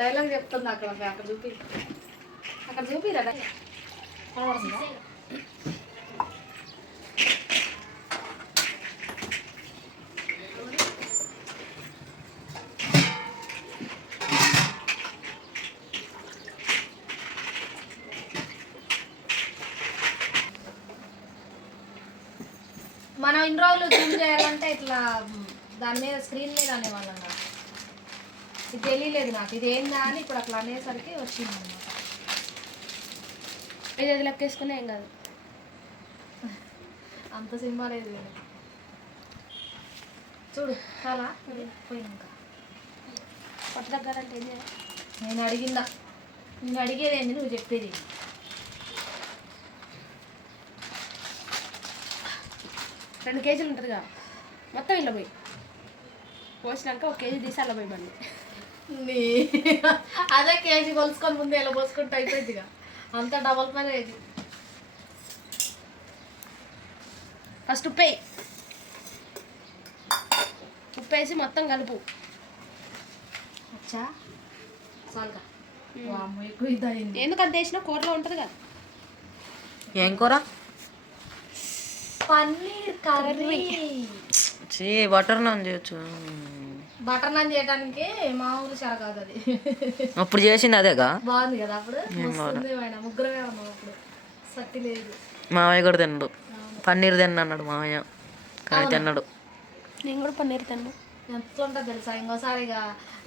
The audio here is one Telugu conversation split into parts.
డైలాగ్ చెప్తుంది అక్కడ అక్కడ చూపి అక్కడ చూపిరా మనం ఇన్ని రోజులు జూమ్ చేయాలంటే ఇట్లా దాని మీద స్క్రీన్ మీద అనేవాళ్ళం కదా, ఇది తెలియలేదు నాకు ఇది ఏందా అని ఇప్పుడు అట్లా అనేసరికి వచ్చింది అన్నమాట. ఇది అది లెక్కేసుకునే ఏం కాదు, అంత సినిమా లేదు చూడు చాలా పోయినాక కొత్త తగ్గాలంటే ఏం చేయాలి? నేను అడిగిందా, నేను అడిగేది ఏంది నువ్వు చెప్పేది. 2 కేజీలు ఉంటుందిగా మొత్తం ఇలా పోయి పోసినాక 1 కేజీ తీసి అలా పోయి బండి అదే కేజీ కొలుసుకొని ముందు ఎలా పోసుకుంటే అయిపోయిందిగా, అంత డబల్ పని అయ్యేది. ఫస్ట్ ఉప్పేసి మొత్తం కలుపు. అచ్చా చాలుగా ఎక్కువ ఇది అయింది. ఎందుకు అంత వేసినా కూరలో ఉంటుంది కదా. ఏం కూర? పన్నీర్ కర్రీ. బటర్ నాన్ చేయొచ్చు. బటర్ నాన్ చేయడానికి మా ఊరు చాలా కాదు అది. అప్పుడు చేసింది అదేగా, బాగుంది కదా అప్పుడు. ముగ్గురమే ఉన్నాం అప్పుడు, సట్టి లేదు. మావయ్య కూడా తిన్నాడు, పన్నీర్ తిన్నా అన్నాడు మావయ్య, కానీ తిన్నాడు. నేను కూడా పన్నీర్ తిన్నాను. ఎంత ఉంటుంది తెలుసా, ఇంకోసారి ఇక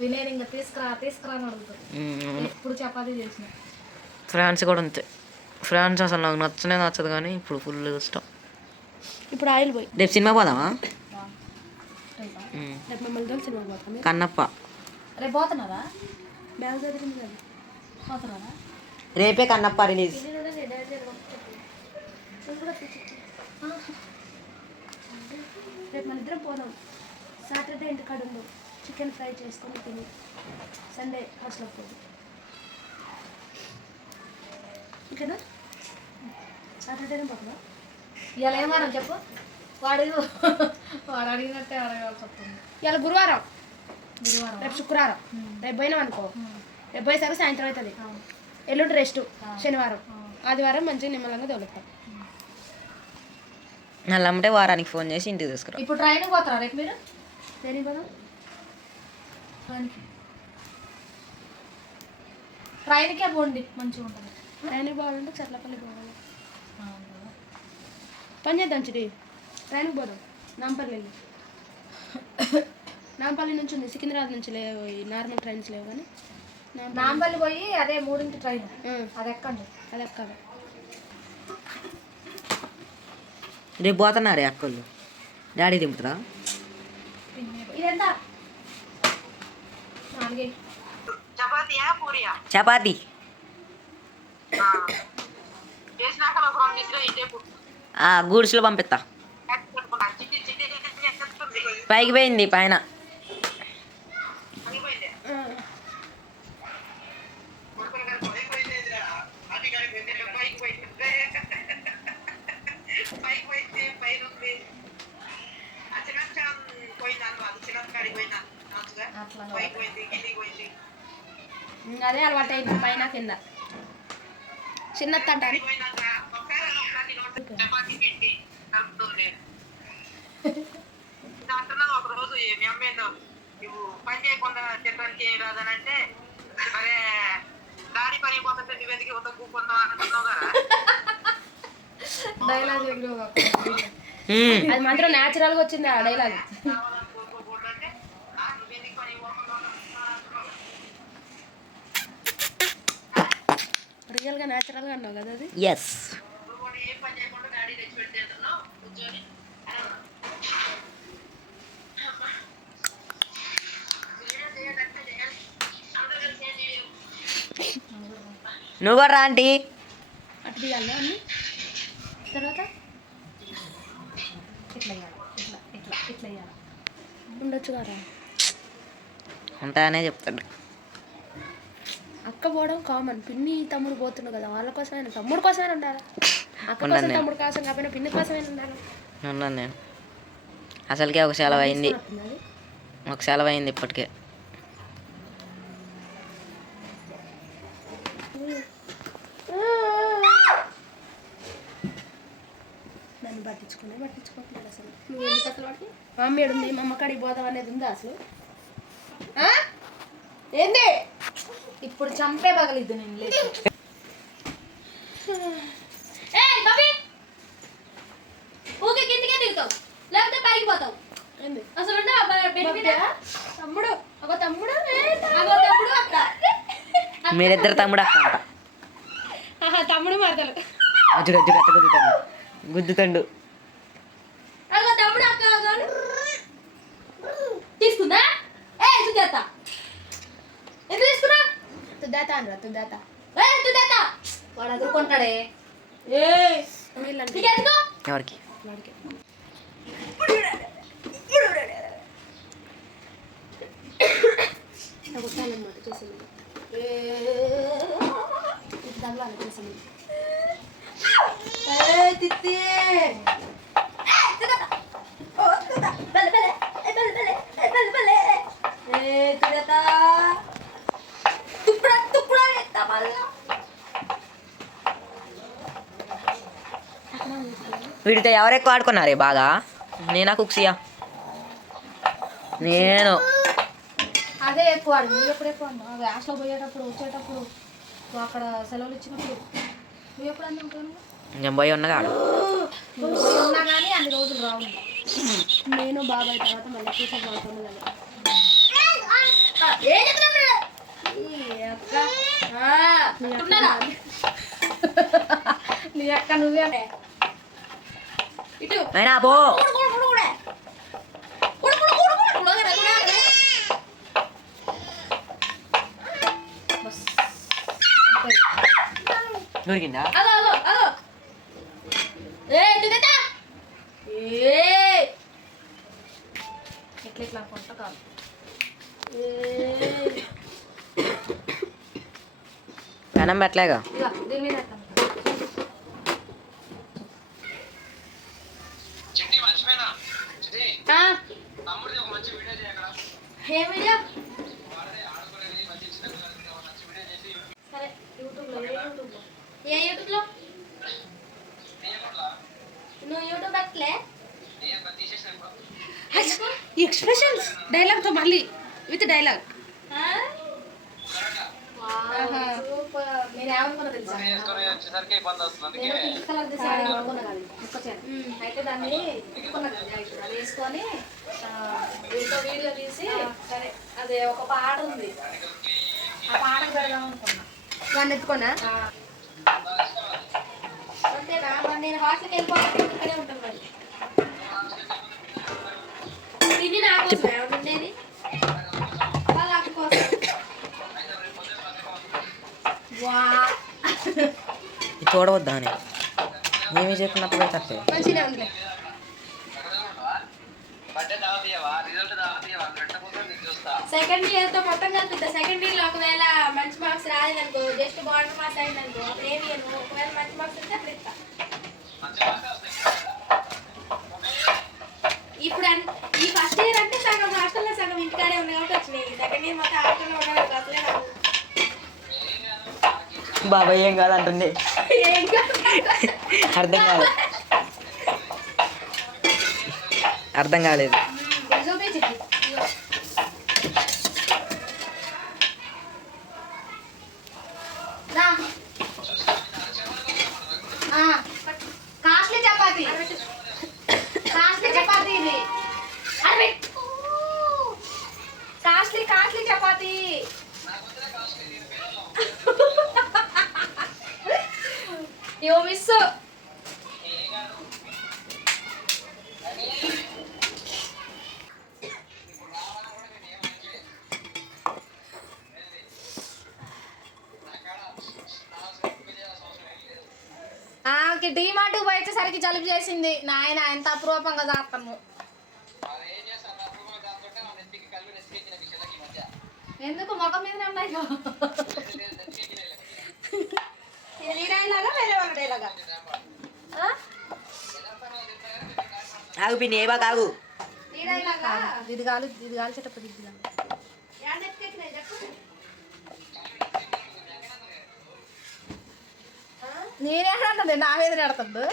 వినేది ఇంకా తీసుకురా అని అడుగుతాడు. ఇప్పుడు చపాతీ చేసిన. ఫ్రాన్స్ కూడా అంతే, ఫ్రాన్స్ అసలు నాకు నచ్చదు కానీ ఇప్పుడు ఫుల్ ఇష్టం. ఇప్పుడు ఆయిల్ పోయి రేపు సినిమా పోదామా? రేపు మిమ్మల్ని సినిమా పోతాం. కన్నప్ప రేపు పోతున్నారా? బ్యాగ్ చదివింది కదా, పోతున్నారా? రేపే కన్నప్ప రిలీజ్. రేపు మన ఇద్దరం పోదాం. సాటర్డే ఇంటికాడ ఉండు, చికెన్ ఫ్రై చేసుకొని తిని సండే హాస్టల్కి పోదు. ఓకేనా? సాటర్డేనే పోతుందా? ఇవాళ ఏమన్నా చెప్పు, వాడు అడిగినట్టే అడగాల్సి వస్తుంది. ఇవాళ గురువారం, గురువారం రేపు శుక్రవారం. రేపు పోయినాం అనుకో, రేపు పోయేసరికి సాయంత్రం అవుతుంది. ఎల్లుండి రెస్ట్, శనివారం ఆదివారం మంచిగా నిమ్మలంగా తోలుతాం. మళ్ళీ అమ్మటే వారానికి ఫోన్ చేసి ఇంటికి తీసుకురా. ఇప్పుడు ట్రైన్కి పోతారా రేపు మీరు? దేనికి పోదాం? ట్రైన్కే పోండి, మంచిగా ఉంటుంది. ట్రైన్కి పోవాలంటే చర్లపల్లి పోవాలి. పని చేద్దాం చిటి, ట్రైన్కి పోదాం. నాంపల్లి వెళ్ళి, నాంపల్లి నుంచి ఉంది, సికింద్రాబాద్ నుంచి లేవు ఈ నార్మల్ ట్రైన్స్ లేవు కానీ నాంపల్లి పోయి అదే 3 ట్రైన్ అది ఎక్కండి. అది ఎక్కాలి. రేపు పోతున్నారే అక్కళ్ళు, డాడీ దింపుతారా? ఇదెంత? చపాతి గూడ్స్లో పంపిస్తా. పైకి పోయింది పైన. అదే అలవాటు అయింది, పైన కింద చిన్నత్త అంటారు. ఒకరోజు మీ అమ్మేదో నువ్వు పని చేయకుండా తినడానికి ఏం రాదనంటే అరే దాడి పని పోతుంటే నువ్వు ఎందుకు ఉత కూకున్నావు అనుకున్నావు కదా. డైలాగ్ అది మాత్రం న్యాచురల్ గా వచ్చింది ఆ డైలాగ్. రియల్ గా న్యాచురల్ గా అన్నావు కదా అది. ఎస్. నువ్వు రా ఆంటీ. అటు తీయాలా అన్ని తర్వాత ఇట్లా వేయాలి ఉండొచ్చు కదా. ఉంటానే చెప్తాడు. అక్క పోవడం కామన్, పిన్ని తమ్ముడు పోతున్నావు కదా వాళ్ళ కోసమైనా తమ్ముడు కోసమైనా ఉండాలి. అక్క కోసం తమ్ముడు కోసం కాకపోయినా పిన్ని కోసమైనా ఉండాలి. ఉన్నాను నేను. అసలుకే ఒక సెలవు అయింది ఇప్పటికే. పట్టించుకోవట్లేదు అసలు. నువ్వు ఎందుకు అసలు వాడికి మా అమ్మ ఏడుంది, మా అమ్మ కాడికి పోదాం అనేది ఉందా అసలు? ఏంది ఇప్పుడు చంపే పగలిద్దు నేను లేదు. ఊకే కిందికే దిగుతావు, లేకపోతే పైకి పోతావు. ఏంది అసలు తమ్ముడు? ఒక తమ్ముడు తమ్ముడు అక్క. మీరిద్దరు తమ్ముడు అక్క అంట. తమ్ముడు మరదలు. అజ్జుడు అజ్జుడు అట్ట గుద్దుతాడు, గుద్దుతండు. అగో తమ్ముడు అక్క తీసుకుందా? సుజాత ఎందుకు తీసుకున్నా? తుదాత అనరా తుదాత. తుదాత వాడు అదురుకుంటాడే. ఎవరికి? వాడికి అనమాట చేసింది. దగ్గర చేసింది. వీడితో ఎవరు ఎక్కువ ఆడుకున్నారే బాగా? నేనా కుక్సియా? నేను. అదే ఎక్కువ ఆడు. నువ్వు ఎప్పుడు ఎక్కువ అన్నావు? వ్యాస్లో పోయేటప్పుడు వచ్చేటప్పుడు నువ్వు అక్కడ సెలవులు ఇచ్చినప్పుడు నువ్వు ఎప్పుడు అన్నా ఉంటాను? నేను పోయి ఉన్నగా ఆడు. నువ్వు పోయి ఉన్నా కానీ అన్ని రోజులు రావు. నేను బాబాయ్ తర్వాత మళ్ళీ ట్యూషన్ చదువుతాను కదా. నీ అక్క నువ్వే ఇటు అయినా పో. దొరికిందా? ఎట్లా ఇట్లా అనుకుంటా కాదు. పెనం పెట్టలేగా. ఇక దీని మీద ఎత్తాను. ఏ వీడియో? సరే యూట్యూబ్లో ఏ యూట్యూబ్లో? నువ్వు యూట్యూబ్ పెట్టలే? ఎక్స్ప్రెషన్స్ డైలాగ్తో మళ్ళీ విత్ డైలాగ్. సూపర్. నేను ఏమనుకున్నా తెలుసా? నేను పింక్ కలర్ సారీ కొనుక్కున్నా కదా, ముక్క చీర. అయితే దాన్ని తిప్పుకున్నా కదా, అది వేసుకొని వీడియో తీసి సరే అదే ఒక పాట ఉంది, ఆ పాటకు పెడదాం అనుకున్నా. వాడిని ఎత్తుకోనా? అంతేనా? మరి నేను హాస్టల్కి వెళ్ళిపోతే ఇక్కడే ఉంటాను మరి. తిని నాకు ఉండేది వాళ్ళ అక్క కోసం. ఇది చూడవద్దా అని ఏమి చెప్పినప్పుడు తప్పే. మంచిగా ఉంది. సెకండ్ ఇయర్ తో మొత్తం కలుపుతా. సెకండ్ ఇయర్ లో ఒకవేళ మంచి మార్క్స్ రాలేదనుకో, జస్ట్ బార్డర్ పాస్ అయిందనుకో, అప్పుడు ఏమి ఇయ్యను. ఒకవేళ మంచి మార్క్స్ వస్తే అప్పుడు ఇస్తా. ఇప్పుడు ఈ ఫస్ట్ ఇయర్ అంటే సగం హాస్టల్లో సగం ఇంటికాడే ఉంది కాబట్టి వచ్చినాయి. సెకండ్ ఇయర్ మొత్తం హాస్టల్లో ఉండడం అసలే నాకు బాబాయ్ ఏం కాదు అంటుంది. అర్థం కాలేదు, అర్థం కాలేదు. కాస్ట్లీ చపాతి, కాస్ట్లీ చపాతి ఇది. Costly costly chapati. యో మిస్ ఆమెకి డీమార్ట్కి పోయేసరికి జలుబు చేసింది. నాయన ఎంత అపురూపంగా చేస్తాను. ఎందుకు ముఖం మీదనే ఉన్నాయి ఆగు పిన్ని, ఏ బాగా ఆగు. ఇది కాల్చేటప్పుడు ఇది నేనే అన్నది నా మీద నడుతుంది.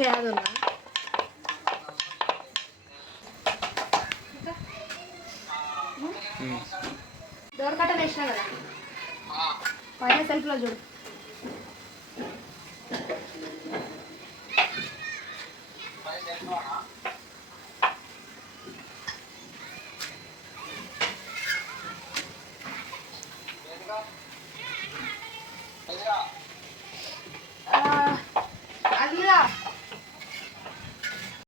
పేదోళ్ళ డోర్ కట్టలు వేసినా కదా పైన సెల్ఫ్లో చూడు. పైసలు